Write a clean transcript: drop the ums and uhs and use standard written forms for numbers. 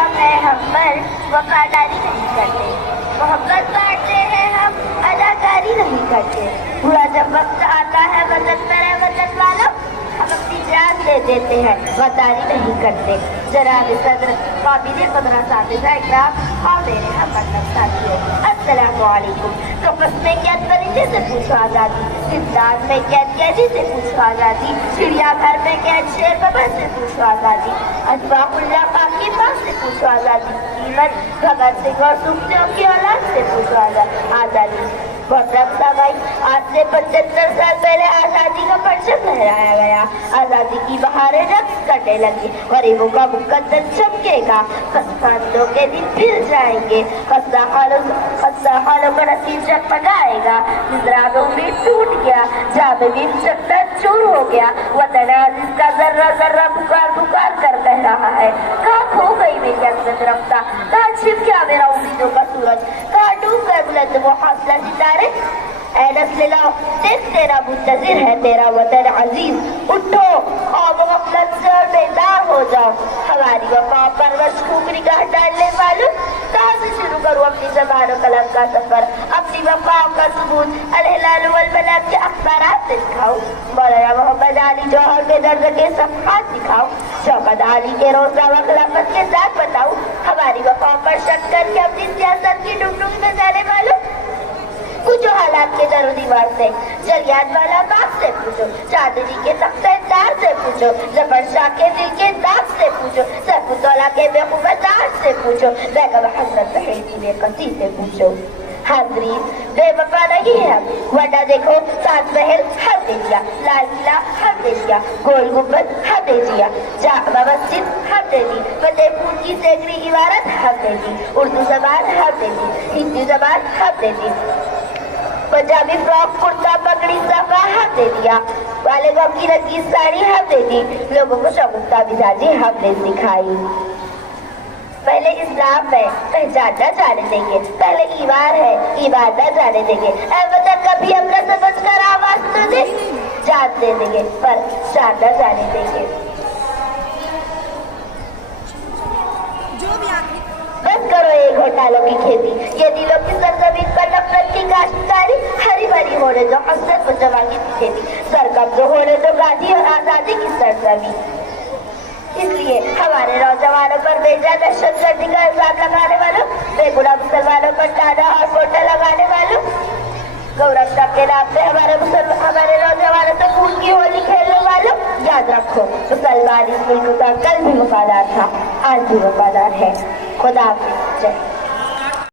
हम हैं हम पर वफादारी नहीं करते, मोहब्बत बांटते हैं हम अदाकारी नहीं करते। बुरा जब वक्त आता है वतन पर है वतन वालों, हम अपनी जान दे देते हैं वफादारी नहीं करते। जनाब सदर काबिल कदर साथिया इकराम और मेरे हम मतलब साथियों, अस्सलामु अलैकुम। तो में कैद परिंदे से पूछो आज़ादी, जिंदान में कैद कैदी से पूछो आज़ादी, चिड़ियाघर में कैद शेर बाबा से पूछो आज़ादी, अजवाहुल्लाह पाकी माँ से पूछो आज़ादी, कीमत भगत सिंह और सुखदेव की औलाद से पूछो आज़ादी। भाई आज से 75 साल पहले आज़ादी का परचम लहराया गया, आज़ादी की बहारें रक्स करने लगी, गरीबों का मुकद्दर चमकेगा, खस्तानों के दिन फिर जाएंगे, खस्ता हालों का नसीब जगमगाएगा, मिज़राबों में टूट गया, जामे भी चकना चूर हो गया, वतन अज़ीज़ का जर्रा जर्रा पुकार पुकार कर कह रहा है, कहाँ खो गई मेरी अज़मत रफ्ता, कहाँ छिप गया मेरा उम्मीदों का सूरज, कहाँ डूब गए बुलंद वो हौसला सितारे। ऐ नस्ल देख तेरा मुंतज़िर है तेरा वतन अजीज, उठो और गफलत से बेदार हो जाओ, हमारी वफा परवश खूब निगाह डालने वालों, कहाँ से शुरू करूँ अपनी ज़बान और कलम का सफर, अपनी वफा का सबूत अल-हिलाल वल-बलाद के अखबारात से दिखाऊं, मौलाना मोहम्मद अली जौहर के दर्द के सफ़हात दिखाऊं, शौकत अली के रोज़ा व खिलाफत के दाग बताऊं, हमारी वफा पर शक करके अपनी सियासत की डुगडुगी में जाने वालों, पूछो हालात के दरो दीवार से, जलियात वाला बाग से पूछो, चांदनी के तख्तेदार से पूछो, जफर शाह के दिल के दाग से पूछो, सैफुद्दौला के बेखुबदार से पूछो, बेगम हज़रत बहेती बेकसी से पूछो। हाज़रीन बेवफा नहीं है हम, वरना देखो ताज महल हम दे दिया, लाल किला हम दे दिया, गोल गुंबद हम दे दिया, जामा मस्जिद हम दे दी, फतेहपुर की सैकड़ी इमारत हम दे दी, उर्दू जबान हम दे दी, हिंदी जबान हम दे दी, पंजाबी फ्रॉक कुर्ता पगड़ी सफा हम दे दिया, वाले गम की रंगीन साड़ी हम दे दी, लोगों को शगुफ्ता मिजाजी हमने सिखाई। पहले इस्लाम है पहचान न जाने देंगे, पहले ईमान है ईमान न जाने देंगे, वतन कभी अपना समझ कर आवाज तो दे, जान दे देंगे पर जान न जाने देंगे। बंद करो ये घोटालों की खेती, ये दिलों की सरजमीन पर नफरत की काश्तकारी, हरी भरी होने दो हसरत और जवानी की खेती, सरकब्ज़ होने दो गांधी और आज़ादी की सरजमीन। इसलिए हमारे नौजवानों पर बेजा दहशतगर्दी का इल्जाम लगाने वालों, बेगुनाह मुसलमानों पर टाना और कोटा लगाने वालों, गौरवता के नाम पे हमारे नौजवानों से खून की होली खेलने वालों, याद रखो मुसलमान इस मुल्क का कल भी वफादार था, आज भी वफादार है। खुदा हाफ़िज़।